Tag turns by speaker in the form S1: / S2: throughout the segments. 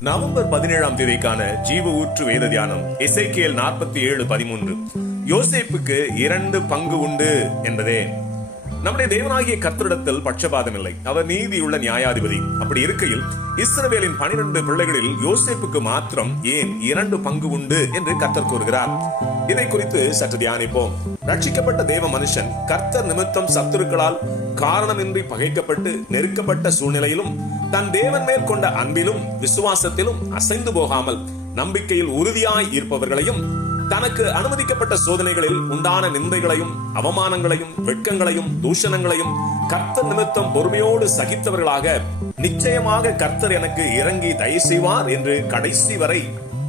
S1: November பதினேழாம் தேதிக்கான ஜீவ ஊற்று வேத தியானம் எசைக்கியல் நாற்பத்தி ஏழு பதிமூன்று. யோசேப்புக்கு இரண்டு பங்கு உண்டு என்பதே. நம்முடைய தேவனாகிய கர்த்தரிடத்தில் பட்சபாதம் இல்லை. அவர் நீதியுள்ள நியாயாதிபதி. அப்படி இருக்கையில் இஸ்ரவேலின் பனிரெண்டு பிள்ளைகளில் யோசேப்புக்கு மாத்திரம் ஏன் இரண்டு பங்கு உண்டு என்று கத்தர் கூறுகிறார். இதை குறித்து சற்று தியானிப்போம். ரட்சிக்கப்பட்ட தேவ மனுஷன் கர்த்தர் நிமித்தம் சத்துருக்களால் காரணமின்றி பகைக்கப்பட்டு நெருக்கப்பட்ட சூழ்நிலையிலும் தன் தேவன் மேல் கொண்ட அன்பிலும் விசுவாசத்திலும் அசைந்து போகாமல் நம்பிக்கையில் உறுதியாய் இருப்பவர்களையும் தனக்கு அனுமதிக்கப்பட்ட சோதனைகளில் உண்டான நிந்தைகளையும் அவமானங்களையும் வெட்கங்களையும் தூஷணங்களையும் கர்த்தர் நிமித்தம் பொறுமையோடு சகித்தவர்களாக நிச்சயமாக கர்த்தர் எனக்கு இறங்கி தயவு செய்வார் என்று கடைசி வரை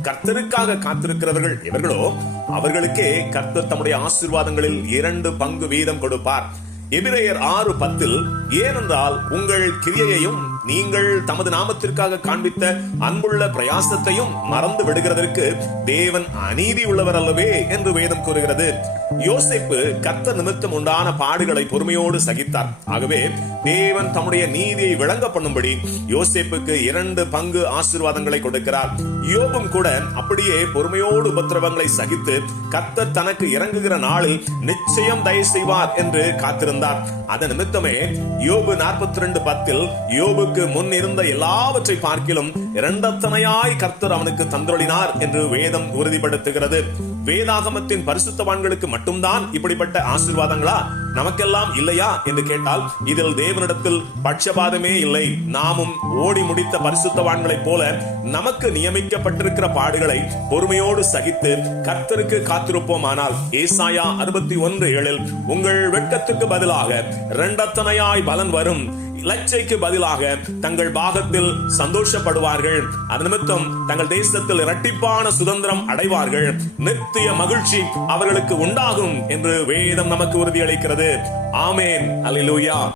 S1: கர்த்தருக்காக காத்திருக்கிறவர்கள் எவர்களோ அவர்களுக்கே கர்த்தர் தம்முடைய ஆசீர்வாதங்களில் இரண்டு பங்கு வீதம் கொடுப்பார். எபிரேயர் ஆறு பத்தில் ஏனென்றால் உங்கள் கிரியையையும் நீங்கள் தமது நாமத்திற்காக காண்பித்த அன்புள்ள பிரயாசத்தையும் மறந்து விடுகிறதற்கு தேவன் அநீதி உள்ளவர் அல்லவே என்று வேதம் கூறுகிறது. யோசிப்பு கத்த நிமித்தம் உண்டான பாடுகளை பொறுமையோடு சகித்தார். ஆகவே தேவன் தம்முடைய நீதியை விளங்க பண்ணும்படி யோசிப்புக்கு இரண்டு பங்கு ஆசீர்வாதங்களை கொடுக்கிறார். யோபும் கூட அப்படியே பொறுமையோடு உபத்திரவங்களை சகித்து கத்த தனக்கு இறங்குகிற நாளில் நிச்சயம் தயவு செய்வார் என்று காத்திருந்தார். அதன் நிமித்தமே யோபு நாற்பத்தி ரெண்டு பத்தில் யோபு அவனுக்கு முன் இருந்த எல்லாவற்றை பார்க்கிலும் இரண்டத்தனையாய் கர்த்தர் அவனுக்கு தந்தொழினார் என்று வேதம் உறுதிப்படுத்துகிறது. வேதாகமத்தின் பரிசுத்தவான்களுக்கு மட்டும்தான் இப்படிப்பட்ட ஆசீர்வாதங்களா? நமக்கெல்லாம் இல்லையா? என்று கேட்டால் இதில் தேவனிடத்தில் பட்சபாதமே இல்லை. நாமும் ஓடி முடித்த பரிசுத்தவான்களைப் போல நமக்கு நியமிக்கப்பட்டிருக்கிற பாடுகளை பொறுமையோடு சகித்து கர்த்தருக்கு காத்திருப்போமானால் ஏசாயா அறுபத்தி ஒன்று ஏழில் உங்கள் வெட்கத்துக்கு பதிலாக இரண்டத்தனையாய் பலன் வரும். இலச்சைக்கு பதிலாக தங்கள் பாகத்தில் சந்தோஷப்படுவார்கள். அது நிமித்தம் தங்கள் தேசத்தில் இரட்டிப்பான சுதந்திரம் அடைவார்கள். நித்திய மகிழ்ச்சி அவர்களுக்கு உண்டாகும் என்று வேதம் நமக்கு உறுதியளிக்கிறது. ஆமேன். அலிலூயா